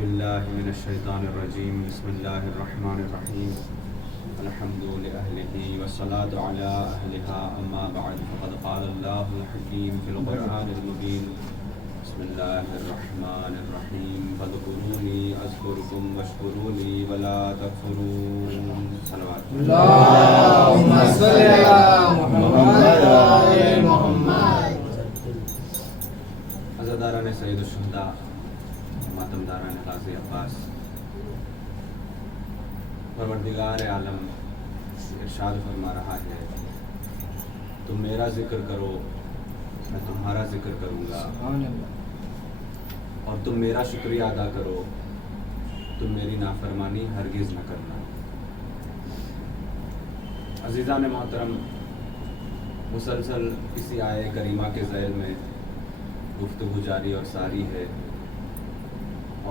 باللہ من الشیطان الرجیم بسم اللہ الرحمن الرحیم الحمد لأہلہ والصلاة علی اہلہا اما بعد فقد قال اللہ الحکیم فی القرآن المبین بسم اللہ الرحمن الرحیم فاذکرونی اذکرکم واشکرونی ولا تکفرون صلوات اللہم صلی علی محمد وعلی محمد. عزاداران سید الشہداء، ماتمداران غازی عباس، پروردگار عالم ارشاد فرما رہا ہے تم میرا ذکر کرو میں تمہارا ذکر کروں گا، اور تم میرا شکریہ ادا کرو تم میری نافرمانی ہرگز نہ کرنا. عزیزان محترم، مسلسل اسی آیے کریمہ کے ذیل میں گفتگو جاری اور ساری ہے،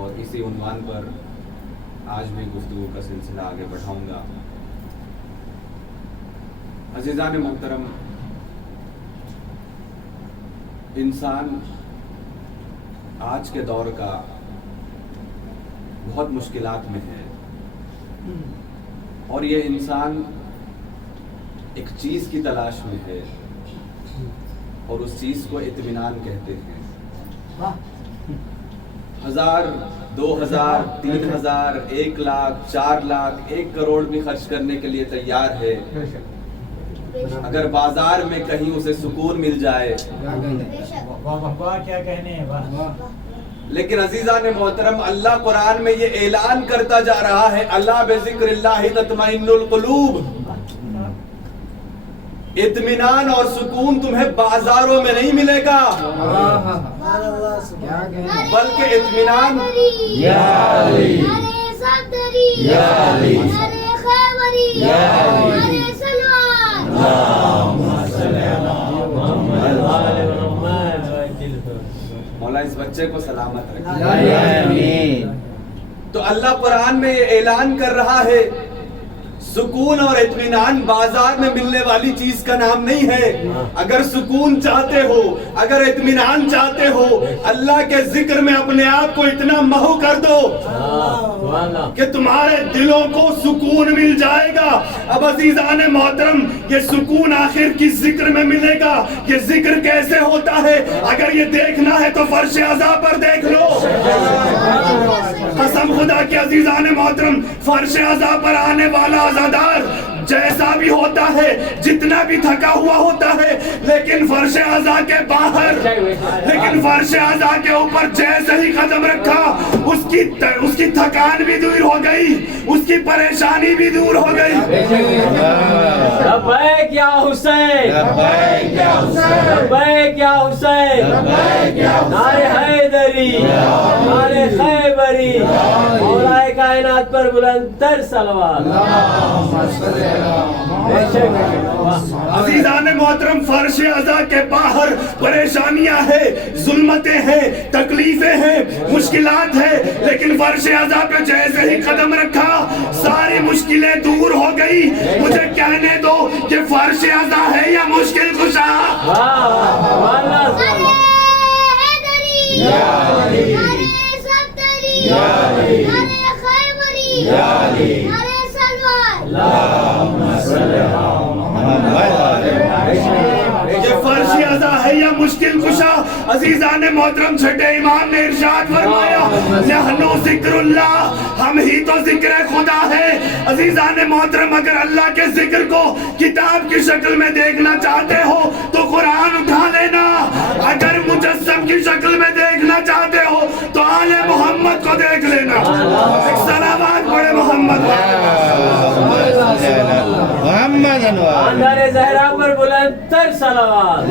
اور اسی عنوان پر آج بھی گفتگو کا سلسلہ آگے بڑھاؤں گا. عزیزان محترم، انسان آج کے دور کا بہت مشکلات میں ہے، اور یہ انسان ایک چیز کی تلاش میں ہے، اور اس چیز کو اطمینان کہتے ہیں. 1000 2000 3000 1 لاکھ 4 لاکھ 1 کروڑ بھی خرچ کرنے کے لیے تیار ہے، اگر بازار میں کہیں اسے سکون مل جائے. کیا کہنے ہیں. لیکن عزیزان محترم، اللہ قرآن میں یہ اعلان کرتا جا رہا ہے اللہ بذکر اللہ تطمئن القلوب. اطمینان اور سکون تمہیں بازاروں میں نہیں ملے گا، بلکہ اطمینان مولا اس بچے کو سلامت رکھے. تو اللہ قرآن میں یہ اعلان کر رہا ہے سکون اور اطمینان بازار میں ملنے والی چیز کا نام نہیں ہے. اگر سکون چاہتے ہو، اگر اطمینان چاہتے ہو، اللہ کے ذکر میں اپنے آپ کو اتنا محو کر دو کہ تمہارے دلوں کو سکون مل جائے گا. اب عزیزان محترم، یہ سکون آخر کس ذکر میں ملے گا؟ یہ ذکر کیسے ہوتا ہے؟ اگر یہ دیکھنا ہے تو فرش عزا پر دیکھ لو. قسم خدا کے عزیزان محترم، فرش عزا پر آنے والا عزادار جیسا بھی ہوتا ہے، جتنا بھی تھکا ہوا ہوتا ہے، لیکن فرش عزا کے باہر، لیکن فرش عزا کے اوپر جیسے ہی قدم رکھا اس کی تھکان بھی دور ہو گئی، اس کی پریشانی بھی دور ہو گئی. لبیک یا حسین، لبیک یا حسین، لبیک یا حسین، نعرہ حیدری، نعرہ خیبری، مولا کائنات پر بلند تر صلوات. عزیزان محترم، فرش عزا کے باہر پریشانیاں ہیں، ظلمتیں ہیں، تکلیفیں ہیں، مشکلات ہیں، لیکن فرش عزا پہ جیسے ہی قدم رکھا ساری مشکلیں دور ہو گئی. مجھے کہنے دو کہ فرش عزا ہے یا مشکل کشا؟ یہ فرش عزا ہے یا مشکل کشا؟ عزیزان محترم، چھٹے امام نے ارشاد فرمایا نحن ذکر اللہ، ہم ہی تو ذکر خدا ہے. عزیزان محترم، اگر اللہ کے ذکر کو کتاب کی شکل میں دیکھنا چاہتے ہو تو قرآن اٹھا لینا، اگر مجسم کی شکل میں دیکھنا چاہتے ہو تو آل محمد کو دیکھ لینا. سلامات پڑھے محمد اندر زہرا پر بلند تر صلوات.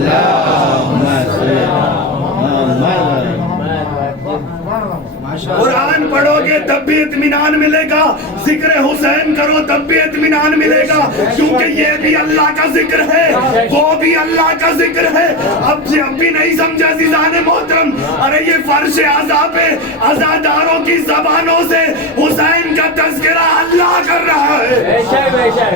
قرآن پڑھو گے تب بھی اطمینان ملے گا، ذکر حسین کرو تب بھی اطمینان ملے گا، کیونکہ یہ بھی اللہ کا ذکر ہے، وہ بھی اللہ کا ذکر ہے. اب بھی نہیں سمجھا عزیزان محترم، ارے یہ فرش عزا پہ عزاداروں کی زبانوں سے حسین کا تذکرہ اللہ کر رہا ہے. بے شک بے شک.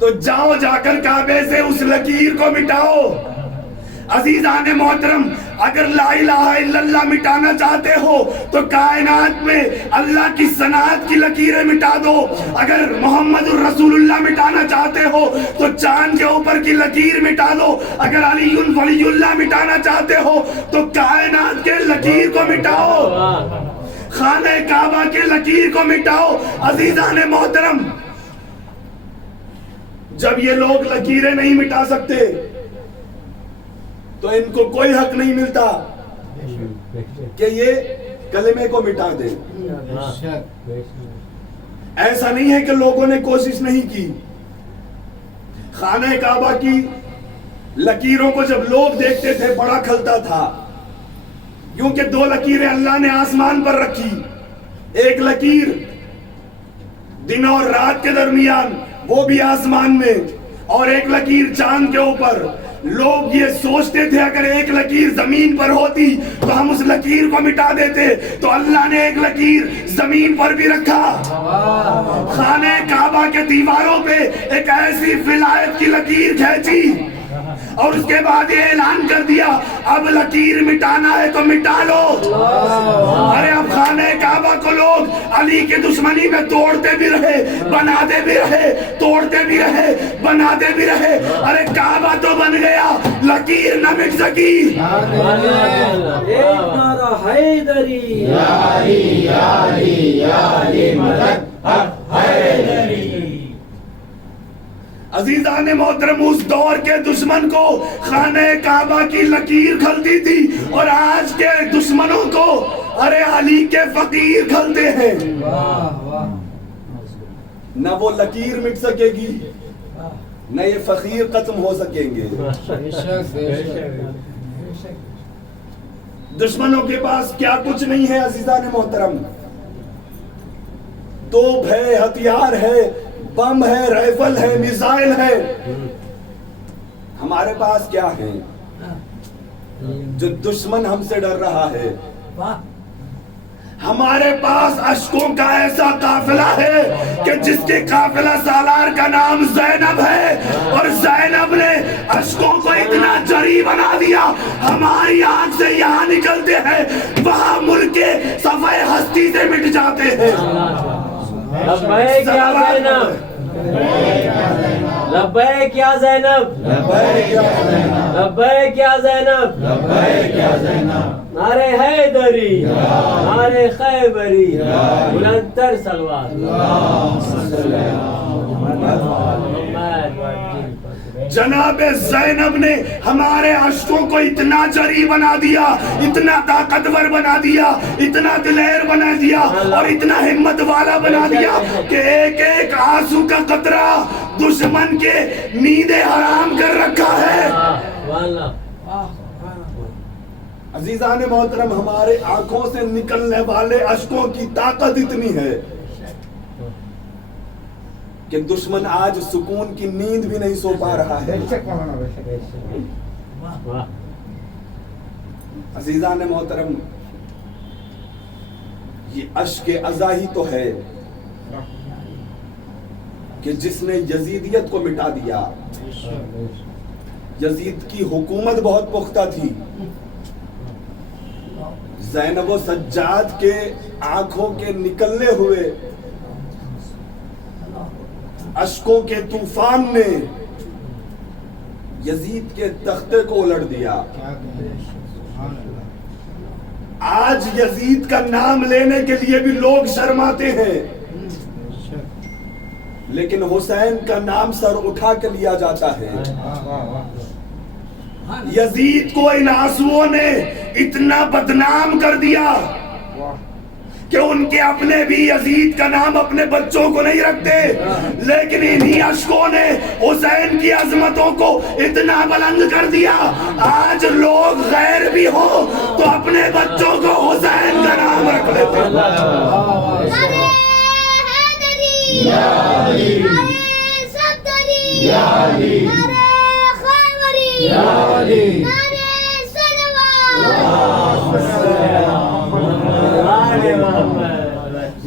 تو جاؤ جا کر کعبے سے اس لکیر کو مٹاؤ۔ عزیزان محترم، اگر لا الہ الا اللہ مٹانا چاہتے ہو تو کائنات میں اللہ کی صنعت کی لکیریں مٹا دو۔ اگر محمد الرسول اللہ مٹانا چاہتے ہو تو چاند کے اوپر کی لکیر مٹا دو۔ اگر علی ولی اللہ مٹانا چاہتے ہو تو کائنات کے لکیر کو مٹاؤ، خانہ کعبہ کے لکیر کو مٹاؤ۔ عزیزان محترم، جب یہ لوگ لکیریں نہیں مٹا سکتے تو ان کو کوئی حق نہیں ملتا کہ یہ کلمے کو مٹا دے۔ ایسا نہیں ہے کہ لوگوں نے کوشش نہیں کی۔ خانہ کعبہ کی لکیروں کو جب لوگ دیکھتے تھے بڑا کھلتا تھا، کیونکہ دو لکیریں اللہ نے آسمان پر رکھی، ایک لکیر دن اور رات کے درمیان وہ بھی آسمان میں، اور ایک لکیر چاند کے اوپر۔ لوگ یہ سوچتے تھے اگر ایک لکیر زمین پر ہوتی تو ہم اس لکیر کو مٹا دیتے، تو اللہ نے ایک لکیر زمین پر بھی رکھا۔ خانہ کعبہ کے دیواروں پہ ایک ایسی ولایت کی لکیر کھینچی اور اس کے بعد یہ اعلان کر دیا اب لکیر مٹانا ہے تو مٹا لو۔ ارے اب خانہ کعبہ کو لوگ علی کی دشمنی میں توڑتے بھی رہے، بناتے بھی رہے، توڑتے بھی رہے، بناتے بھی رہے۔ ارے کعبہ تو بن گیا، لکیر نہ مٹ سکی۔ ایک نعرہ حیدری، یا علی یا علی یا علی مدد حق حیدری۔ عزیزان محترم، اس دور کے دشمن کو خانہ کعبہ کی لکیر کھلتی تھی، اور آج کے دشمنوں کو ارے علی کے فقیر کھلتے ہیں۔ نہ وہ لکیر مٹ سکے گی، نہ یہ فقیر ختم ہو سکیں گے۔ دشمنوں کے پاس کیا کچھ نہیں ہے عزیزان محترم، توپ ہے، ہتھیار ہے، بم ہے، رائفل ہے، میزائل ہے۔ ہمارے پاس کیا ہے جو دشمن ہم سے ڈر رہا ہے؟ ہمارے پاس اشکوں کا ایسا قافلہ ہے کہ جس کے قافلہ سالار کا نام زینب ہے، اور زینب نے اشکوں کو اتنا جری بنا دیا، ہماری آنکھ سے یہاں نکلتے ہیں وہاں ملک کے صفحہ ہستی سے مٹ جاتے ہیں۔ لبیک یا زینب، لبیک یا زینب، لبیک یا زینب، نعرہ حیدری، نعرہ خیبری، بلندتر سلوات۔ جناب زینب نے ہمارے اشکوں کو اتنا جری بنا دیا، اتنا طاقتور بنا دیا، اتنا دلیر بنا دیا، اور اتنا ہمت والا بنا دیا کہ ایک ایک آنسو کا قطرہ دشمن کے نیند حرام کر رکھا ہے۔ عزیزان محترم، ہمارے آنکھوں سے نکلنے والے اشکوں کی طاقت اتنی ہے کہ دشمن آج سکون کی نیند بھی نہیں سو پا رہا ہے۔ عزیزان محترم، یہ اشک ازاہی تو ہے کہ جس نے یزیدیت کو مٹا دیا۔ یزید کی حکومت بہت پختہ تھی، زینب و سجاد کے آنکھوں کے نکلنے ہوئے اشکوں کے طوفان نے یزید کے تختے کو الٹ دیا۔ آج یزید کا نام لینے کے لیے بھی لوگ شرماتے ہیں، لیکن حسین کا نام سر اٹھا کے لیا جاتا ہے۔ یزید کو ان آنسوؤں نے اتنا بدنام کر دیا کہ ان کے اپنے بھی یزید کا نام اپنے بچوں کو نہیں رکھتے، لیکن انہی اشکوں نے حسین کی عظمتوں کو اتنا بلند کر دیا۔ آج لوگ غیر بھی ہو تو اپنے بچوں کو حسین کا نام رکھ لیتے ہیں۔ نعرہ حیدری، نعرہ صفدری، نعرہ خیبری، نعرہ صلوات۔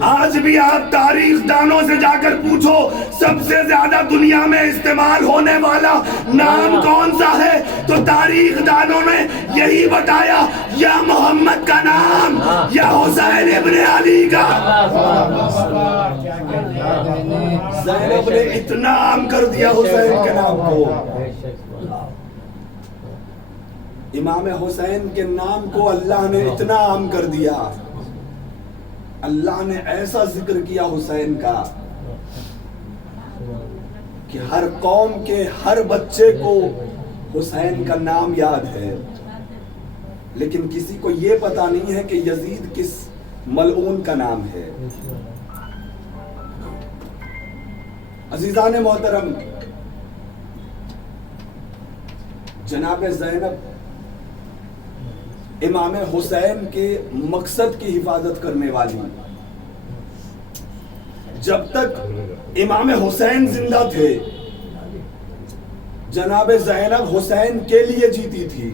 آج بھی آپ تاریخ دانوں سے جا کر پوچھو سب سے زیادہ دنیا میں استعمال ہونے والا نام کون سا ہے، تو تاریخ دانوں نے یہی بتایا، یا محمد کا نام یا حسین ابن علی کا۔ زینب نے اتنا عام کر دیا حسین کے نام کو، امام حسین کے نام کو اللہ نے اتنا عام کر دیا، اللہ نے ایسا ذکر کیا حسین کا کہ ہر قوم کے ہر بچے کو حسین کا نام یاد ہے، لیکن کسی کو یہ پتا نہیں ہے کہ یزید کس ملعون کا نام ہے۔ عزیزان محترم، جناب زینب امام حسین کے مقصد کی حفاظت کرنے والی، جب تک امام حسین زندہ تھے جناب زینب حسین کے لیے جیتی تھی،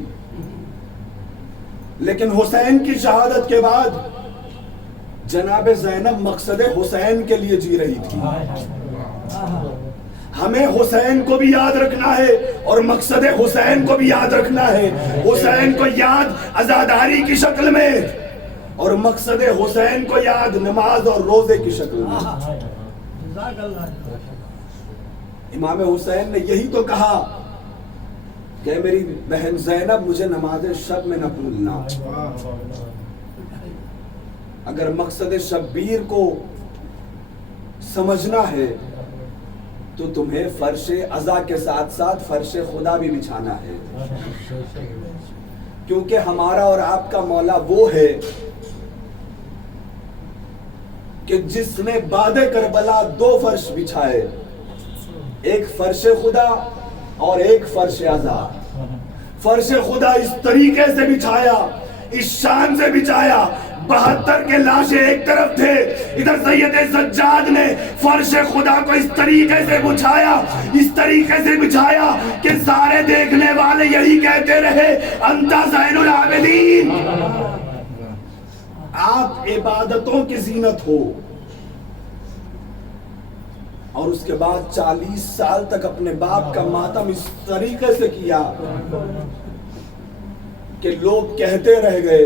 لیکن حسین کی شہادت کے بعد جناب زینب مقصد حسین کے لیے جی رہی تھی۔ ہمیں حسین کو بھی یاد رکھنا ہے اور مقصد حسین کو بھی یاد رکھنا ہے، حسین کو یاد عزاداری کی شکل میں اور مقصد حسین کو یاد نماز اور روزے کی شکل میں۔ امام حسین نے یہی تو کہا کہ میری بہن زینب مجھے نماز شب میں نہ بھولنا۔ اگر مقصد شبیر کو سمجھنا ہے تو تمہیں فرش عزا کے ساتھ ساتھ فرش خدا بھی بچھانا ہے، کیونکہ ہمارا اور آپ کا مولا وہ ہے کہ جس نے بعد کربلا دو فرش بچھائے، ایک فرش خدا اور ایک فرش عزا۔ فرش خدا اس طریقے سے بچھایا، اس شان سے بچھایا، 72 کے لاشیں ایک طرف تھے، ادھر سید سجاد نے فرش خدا کو اس طریقے سے بچھایا، اس طریقے سے بچھایا کہ سارے دیکھنے والے یہی کہتے رہے انتا زین العابدین، آپ عبادتوں کی زینت ہو۔ اور اس کے بعد 40 سال تک اپنے باپ کا ماتم اس طریقے سے کیا کہ لوگ کہتے رہ گئے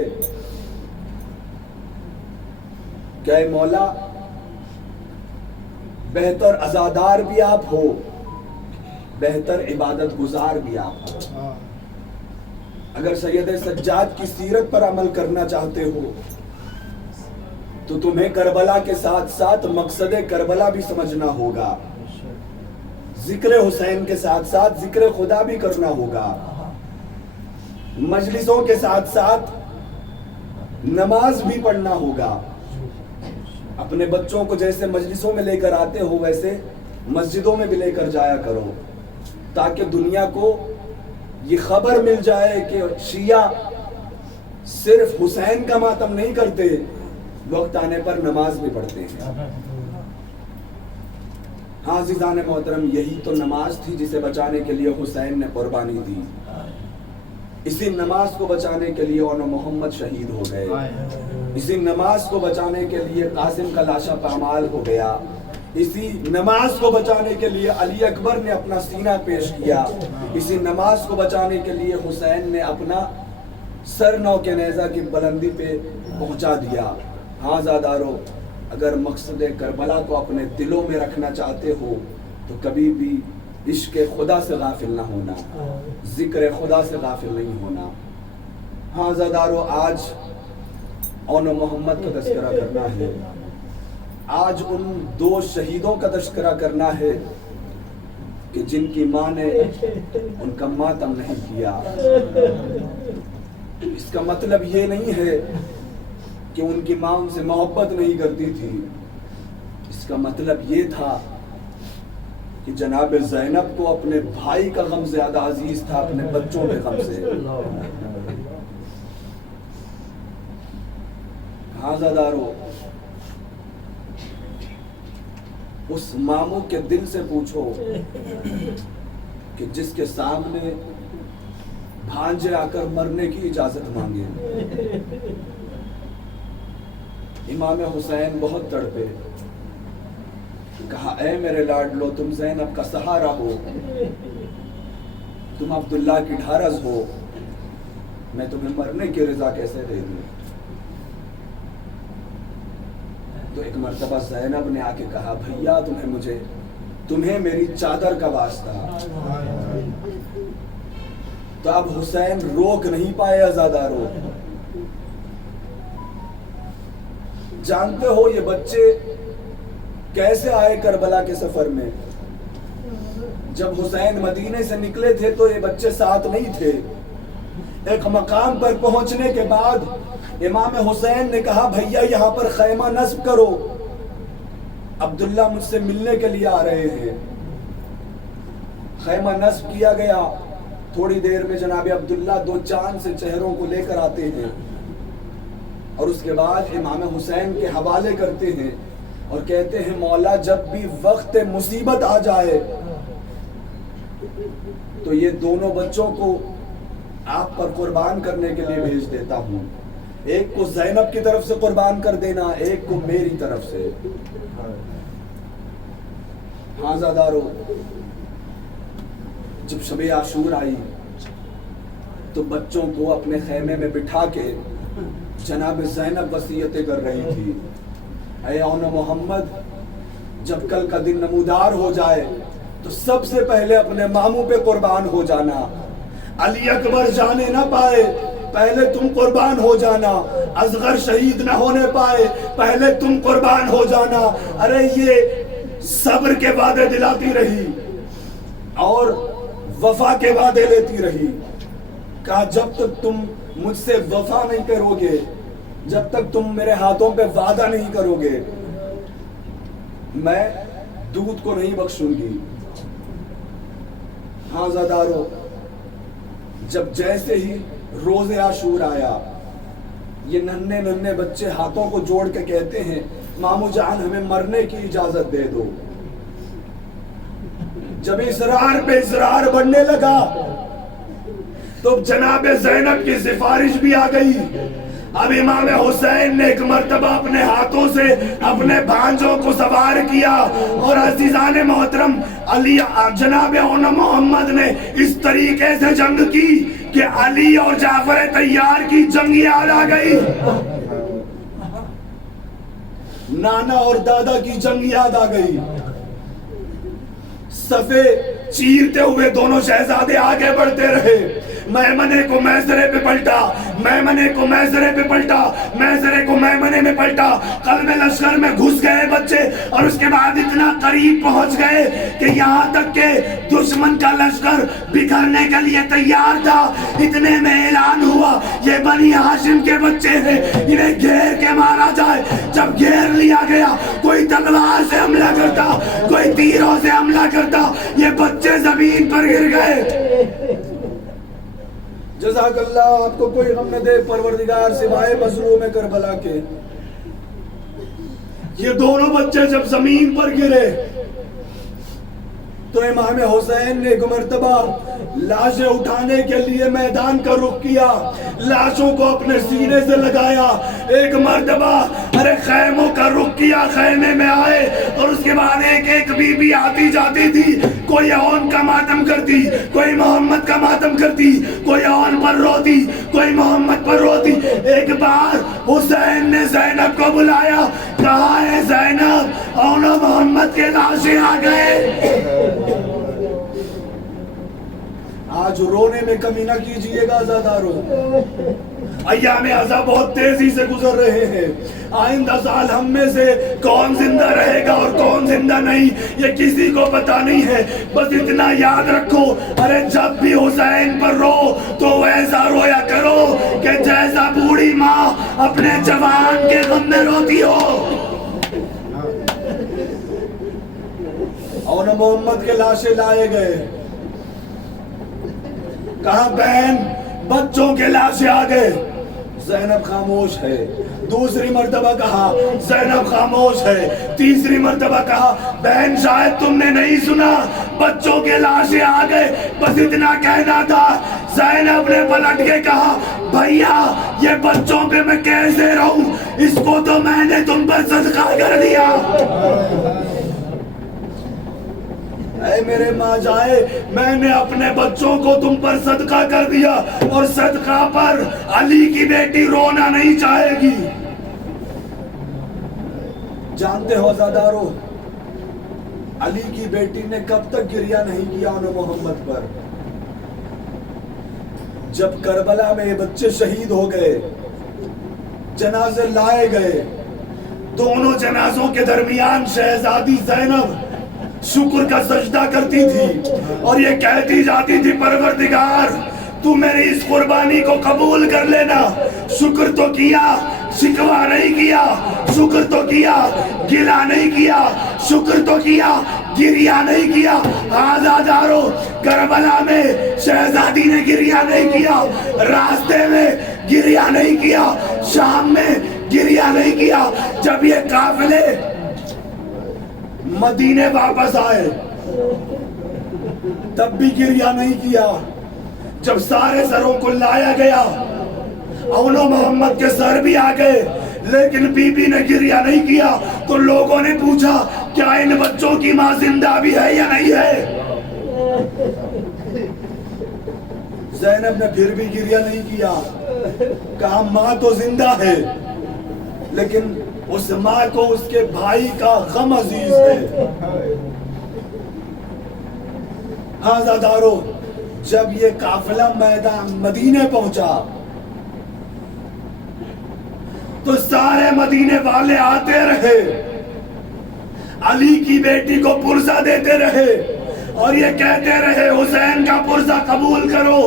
کہ اے مولا بہتر عزادار بھی آپ ہو، بہتر عبادت گزار بھی آپ ہو۔ اگر سید سجاد کی سیرت پر عمل کرنا چاہتے ہو تو تمہیں کربلا کے ساتھ ساتھ مقصد کربلا بھی سمجھنا ہوگا، ذکر حسین کے ساتھ ساتھ ذکر خدا بھی کرنا ہوگا، مجلسوں کے ساتھ ساتھ نماز بھی پڑھنا ہوگا۔ اپنے بچوں کو جیسے مجلسوں میں لے کر آتے ہو ویسے مسجدوں میں بھی لے کر جایا کرو، تاکہ دنیا کو یہ خبر مل جائے کہ شیعہ صرف حسین کا ماتم نہیں کرتے، وقت آنے پر نماز بھی پڑھتے ہیں۔ ہاں عزیزان محترم، یہی تو نماز تھی جسے بچانے کے لیے حسین نے قربانی دی، اسی نماز کو بچانے کے لیے اون محمد شہید ہو گئے، اسی نماز کو بچانے کے لیے قاسم کا لاشا پامال ہو گیا، اسی نماز کو بچانے کے لیے علی اکبر نے اپنا سینہ پیش کیا، اسی نماز کو بچانے کے لیے حسین نے اپنا سر نو کے نیزہ کی بلندی پہ پہنچا دیا۔ ہاں زادارو، اگر مقصد کربلا کو اپنے دلوں میں رکھنا چاہتے ہو تو کبھی بھی عشق خدا سے غافل نہ ہونا، ذکر خدا سے غافل نہیں ہونا۔ ہاں زادارو، آج اون محمد کا تذکرہ کرنا ہے، آج ان دو شہیدوں کا تذکرہ کرنا ہے کہ جن کی ماں نے ان کا ماتم نہیں کیا۔ اس کا مطلب یہ نہیں ہے کہ ان کی ماں ان سے محبت نہیں کرتی تھی، اس کا مطلب یہ تھا کہ جناب زینب کو اپنے بھائی کا غم زیادہ عزیز تھا اپنے بچوں کے غم سے۔ حاضردارو، اس ماموں کے دل سے پوچھو کہ جس کے سامنے بھانجے آ کر مرنے کی اجازت مانگے، امام حسین بہت تڑپے، کہا اے میرے لاڈلو تم زینب کا سہارا ہو، تم عبداللہ کی ڈھارس ہو، میں تمہیں مرنے کی رضا کیسے دے دوں؟ تو ایک مرتبہ زینب نے آ کے کہا بھیا تمہیں میری چادر کا واسطہ۔ تو اب حسین روک نہیں پایا زیادہ رو۔ جانتے ہو یہ بچے کیسے آئے کربلا کے سفر میں؟ جب حسین مدینے سے نکلے تھے تو یہ بچے ساتھ نہیں تھے۔ ایک مقام پر پہنچنے کے بعد امام حسین نے کہا بھیا یہاں پر خیمہ نصب کرو، عبداللہ مجھ سے ملنے کے لیے آ رہے ہیں۔ خیمہ نصب کیا گیا، تھوڑی دیر میں جناب عبداللہ دو چاند سے چہروں کو لے کر آتے ہیں اور اس کے بعد امام حسین کے حوالے کرتے ہیں اور کہتے ہیں مولا جب بھی وقت مصیبت آ جائے تو یہ دونوں بچوں کو آپ پر قربان کرنے کے لیے بھیج دیتا ہوں، ایک کو زینب کی طرف سے قربان کر دینا، ایک کو میری طرف سے۔ ہاں زادارو، جب شب عاشور آئی تو بچوں کو اپنے خیمے میں بٹھا کے جناب زینب وصیتیں کر رہی تھی، اے اون محمد جب کل کا دن نمودار ہو جائے تو سب سے پہلے اپنے ماموں پہ قربان ہو جانا، علی اکبر جانے نہ پائے پہلے تم قربان ہو جانا، اصغر شہید نہ ہونے پائے پہلے تم قربان ہو جانا۔ ارے یہ صبر کے وعدے دلاتی رہی اور وفا کے وعدے لیتی رہی۔ کہا جب تک تم مجھ سے وفا نہیں کرو گے، جب تک تم میرے ہاتھوں پہ وعدہ نہیں کرو گے، میں دودھ کو نہیں بخشوں گی۔ ہاں زادارو، جب جیسے ہی روز عاشور آیا یہ ننھے ننھے بچے ہاتھوں کو جوڑ کے کہتے ہیں مامو جان ہمیں مرنے کی اجازت دے دو۔ جب اصرار پہ اصرار بڑھنے لگا تو جناب زینب کی سفارش بھی آ گئی۔ اب امام حسین نے ایک مرتبہ اپنے ہاتھوں سے اپنے بھانجوں کو سوار کیا اور عزیزان محترم علی جناب اون محمد نے اس طریقے سے جنگ کی کہ علی اور جعفر طیار کی جنگ یاد آ گئی، نانا اور دادا کی جنگ یاد آ گئی۔ صفے چیرتے ہوئے دونوں شہزادے آگے بڑھتے رہے، میمنے کو میسرے پہ پلٹا، میمنے کو میسرے پہ پلٹا، میسرے کو میمنے میں پلٹا، قلب لشکر میں گھس گئے بچے اور اس کے بعد اتنا قریب پہنچ گئے کہ یہاں تک کہ دشمن کا لشکر بکھرنے کے لیے تیار تھا۔ اتنے میں اعلان ہوا یہ بنی ہاشم کے بچے ہیں، انہیں گھیر کے مارا جائے۔ جب گھیر لیا گیا کوئی تلوار سے حملہ کرتا، کوئی تیروں سے حملہ کرتا، یہ بچے زمین پر گر گئے۔ جزاک اللہ، آپ کو کوئی غم نہ دے پروردگار سوائے مظلوم کربلا کے۔ یہ دونوں بچے جب زمین پر گرے تو امام حسین نے ایک مرتبہ لاشیں اٹھانے کے لیے میدان کا رخ کیا، لاشوں کو اپنے سینے سے لگایا، ایک مرتبہ ارے خیموں کا رخ کیا، خیمے میں آئے اور اس کے بعد ایک ایک بی بی آتی جاتی تھی، کوئی اون کا ماتم کرتی، کوئی محمد کا ماتم کرتی، کوئی اون پر روتی، کوئی محمد پر روتی۔ ایک بار حسین نے زینب کو بلایا، کہا ہے زینب اون و محمد کے لاشیں آ گئے۔ آج رونے میں کمی نہ کیجئے گا زادارو، ایام عزا بہت تیزی سے گزر رہے ہیں، آئندہ سال ہم میں سے کون زندہ رہے گا اور کون زندہ نہیں یہ کسی کو پتا نہیں ہے۔ بس اتنا یاد رکھو ارے جب بھی حسین پر رو تو ویسا رویا کرو کہ جیسا بوڑھی ماں اپنے جوان کے غم میں روتی ہو۔ اور محمد کے لاشیں لائے گئے، کہاں بہن بچوں کے لاشیں آ گئے، زینب خاموش ہے۔ دوسری مرتبہ کہا زینب خاموش ہے، تیسری مرتبہ کہا بہن شاید تم نے نہیں سنا، بچوں کے لاشیں آ گئے۔ بس اتنا کہنا تھا زینب نے پلٹ کے کہا بھیا یہ بچوں پہ میں کیسے رہوں، اس کو تو میں نے تم پر صدقہ کر دیا۔ اے میرے ماں جائے، میں نے اپنے بچوں کو تم پر صدقہ کر دیا، اور صدقہ پر علی کی بیٹی رونا نہیں چاہے گی۔ جانتے ہو عزادارو، علی کی بیٹی نے کب تک گریہ نہیں کیا انہوں محمد پر؟ جب کربلا میں یہ بچے شہید ہو گئے، جنازے لائے گئے، دونوں جنازوں کے درمیان شہزادی زینب شکر کا سجدہ کرتی تھی اور یہ کہتی جاتی تھی پروردگار تو میری اس قربانی کو قبول کر لینا۔ شکر تو کیا، شکوہ نہیں کیا، شکر تو کیا، گلہ نہیں کیا، شکر تو کیا، گریہ نہیں کیا۔ عزادارو، کربلا میں شہزادی نے گریہ نہیں کیا، راستے میں گریہ نہیں کیا، شام میں گریہ نہیں کیا۔ جب یہ قافلے مدینے واپس آئے تب بھی گریہ نہیں کیا۔ جب سارے سروں کو لایا گیا، اونو محمد کے سر بھی آ گئے، لیکن بی بی نے گریہ نہیں کیا۔ تو لوگوں نے پوچھا کیا ان بچوں کی ماں زندہ بھی ہے یا نہیں ہے؟ زینب نے پھر بھی گریہ نہیں کیا، کہا ماں تو زندہ ہے، لیکن اس ماں کو اس کے بھائی کا غم عزیز ہے۔ عزادارو، جب یہ قافلہ میدان مدینے پہنچا تو سارے مدینے والے آتے رہے، علی کی بیٹی کو پرزہ دیتے رہے اور یہ کہتے رہے حسین کا پرزہ قبول کرو،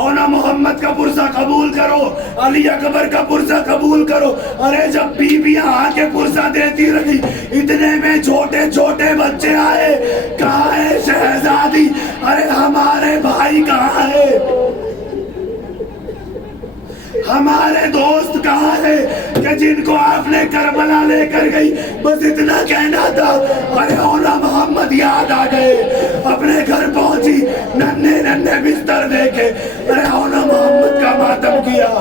اونا محمد کا پرزہ قبول کرو، علی اکبر کا پرزہ قبول کرو۔ ارے جب بیویاں آ کے پرزہ دیتی رہی، اتنے میں چھوٹے چھوٹے بچے آئے، کہاں ہے شہزادی؟ ارے ہمارے بھائی کہاں ہے؟ ہمارے دوست کہاں ہے کہ جن کو آپ نے کربلا لے کر گئی؟ بس اتنا کہنا تھا۔ ارے اونا محمد یاد آ گئے، اپنے گھر پہنچی، ننھے ننھے بستر دیکھے، ارے اونا محمد کا ماتم کیا۔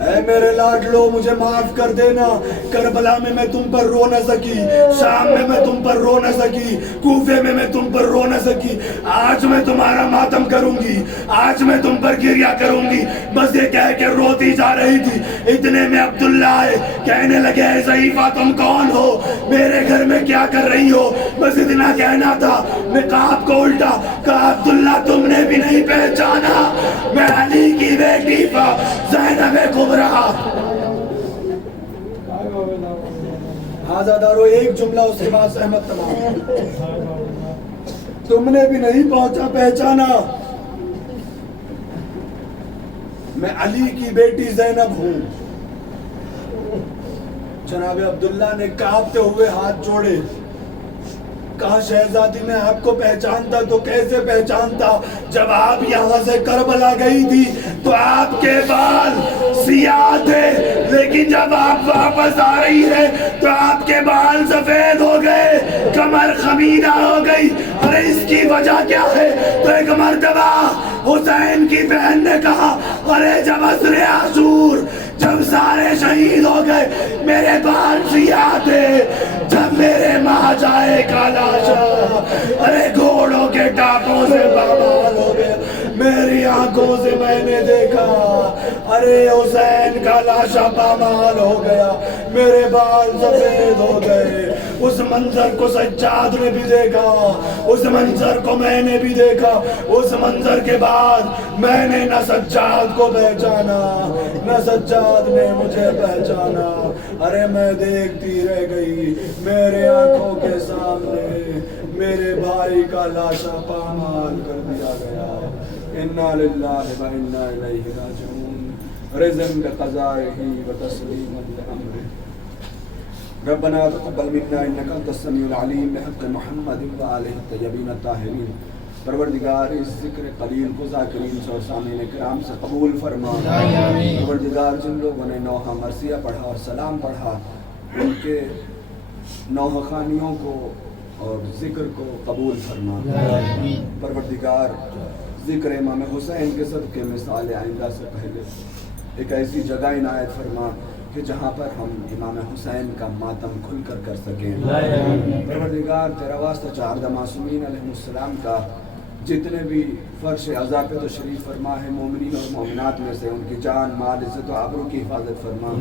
اے میرے لاڈلو، مجھے معاف کر دینا، کربلا میں تم پر رو نہ سکی، شام میں تم پر رو نہ سکی، کوفے میں تم پر رو نہ سکی۔ آج میں تمہارا ماتم کروں گی، آج میں تم پر گریہ کروں گی۔ بس یہ کہہ کے روتی جا رہی تھی، اتنے میں عبداللہ آئے، کہنے لگے اے ضعیفہ تم کون ہو؟ میرے گھر میں کیا کر رہی ہو؟ بس اتنا کہنا تھا، نقاب کو الٹا کہا عبداللہ تم نے بھی نہیں پہچانا، میں علی کی بیٹی زینب کبریٰ۔ عزادارو، ایک جملہ اس کے بعد سہمت تمام، تم نے بھی نہیں پہچانا، میں علی کی بیٹی زینب ہوں۔ جناب عبداللہ نے کانپتے ہوئے ہاتھ جوڑے، کہا شہزادی میں آپ کو پہچانتا تو کیسے پہچانتا؟ جب آپ یہاں سے کربلا گئی تھی تو آپ کے بال سیاہ تھے، لیکن جب آپ واپس آ رہی ہے تو آپ کے بال سفید ہو گئے، کمر خمیدہ ہو گئی۔ ارے اس کی وجہ کیا ہے؟ تو ایک مرتبہ حسین کی بہن نے کہا ارے جب عصر عاشور جب سارے شہید ہو گئے میرے بال سیاہ تھے، جب میرے ماں جائے کا لاشا ارے گھوڑوں کے ٹاپوں سے بامال ہو گیا، میری آنکھوں سے میں نے دیکھا ارے حسین کا لاشا بامال ہو گیا، میرے بال سفید ہو گئے۔ اس منظر کو سجاد نے بھی دیکھا، اس منظر کو میں نے بھی دیکھا، اس منظر کے بعد میں نے نہ سجاد کو پہچانا نہ سجاد نے مجھے پہچانا۔ ارے میں دیکھتی رہ گئی، میرے آنکھوں کے سامنے میرے بھائی کا لاشا پامال کر دیا گیا۔ انا للہ و انا الیہ راجعون، رضا بقضائہ و تسلیما لامرہ۔ ربنا تقبل منا انک انت السمیع العلیم بحق محمد و آلہ الطیبین الطاہرین۔ پروردگار اس ذکر قلیل کو ذاکرین اور سامعین کرام سے قبول فرما۔ پروردگار جن لوگوں نے نوحہ مرثیہ پڑھا اور سلام پڑھا، ان کے نوحہ خوانیوں کو اور ذکر کو قبول فرما پروردگار ذکر امام حسین کے صدقے میں سال آئندہ سے پہلے ایک ایسی جگہ عنایت فرما کہ جہاں پر ہم امام حسین کا ماتم کھل کر سکیں پروردگار تیرا واسطہ چاردہ معصومین علیہ السلام کا جتنے بھی فرش عزا پہ تشریف فرما ہے مومنین اور مومنات میں سے ان کی جان مال عزت و آبرو کی حفاظت فرما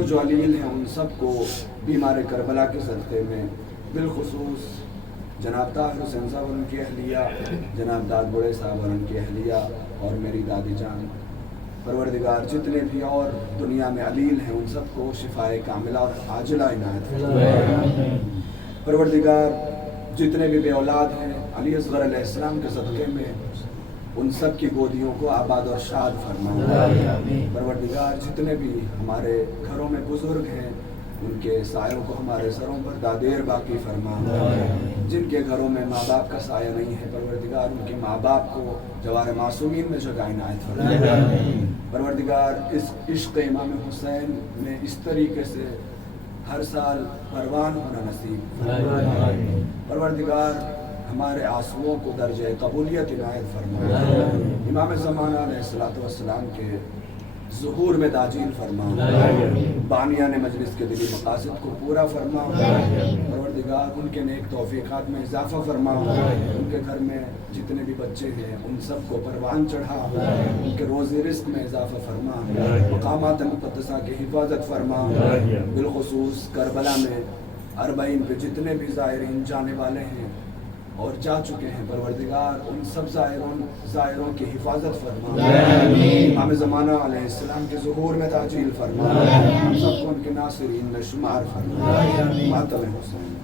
جو علیل ہیں ان سب کو بیمار کربلا کے صدقے میں بالخصوص جناب طاہر حسین صاحب اور ان کی اہلیہ جناب داد بڑے صاحب اور ان کی اہلیہ اور میری دادی جان پروردگار جتنے بھی اور دنیا میں علیل ہیں ان سب کو شفائے کاملہ اور عاجلہ عنایت فرما پروردگار جتنے بھی بے اولاد ہیں علی اصغر علیہ السلام کے صدقے میں ان سب کی گودیوں کو آباد اور شاد فرما پروردگار جتنے بھی ہمارے گھروں میں بزرگ ہیں ان کے سایوں کو ہمارے سروں پر دادیر باقی فرما جن کے گھروں میں ماں باپ کا سایہ نہیں ہے پروردگار ان کے ماں باپ کو جوار معصومین میں جگہ عنایت فرما پروردگار اس عشق امام حسین میں اس طریقے سے ہر سال پروان ہونا نصیب پروردگار ہمارے آنسوؤں کو درجہ قبولیت عنایت فرما امام زمانہ علیہ السلام کے ظہور میں تاجیل فرما بانیان مجلس کے دلی مقاصد کو پورا فرما پروردگار ان کے نیک توفیقات میں اضافہ فرما ان کے گھر میں جتنے بھی بچے ہیں ان سب کو پروان چڑھا ان کے روزی رزق میں اضافہ فرما مقامات مقدسہ کی حفاظت فرما بالخصوص کربلا میں اربعین پہ جتنے بھی زائرین جانے والے ہیں اور جا چکے ہیں پروردگار ان سب زائروں کی حفاظت فرما امام زمانہ علیہ السلام کے ظہور میں تاجیل فرما ہم سب کو ان کے ناصرین میں شمار فرما ماتم حسین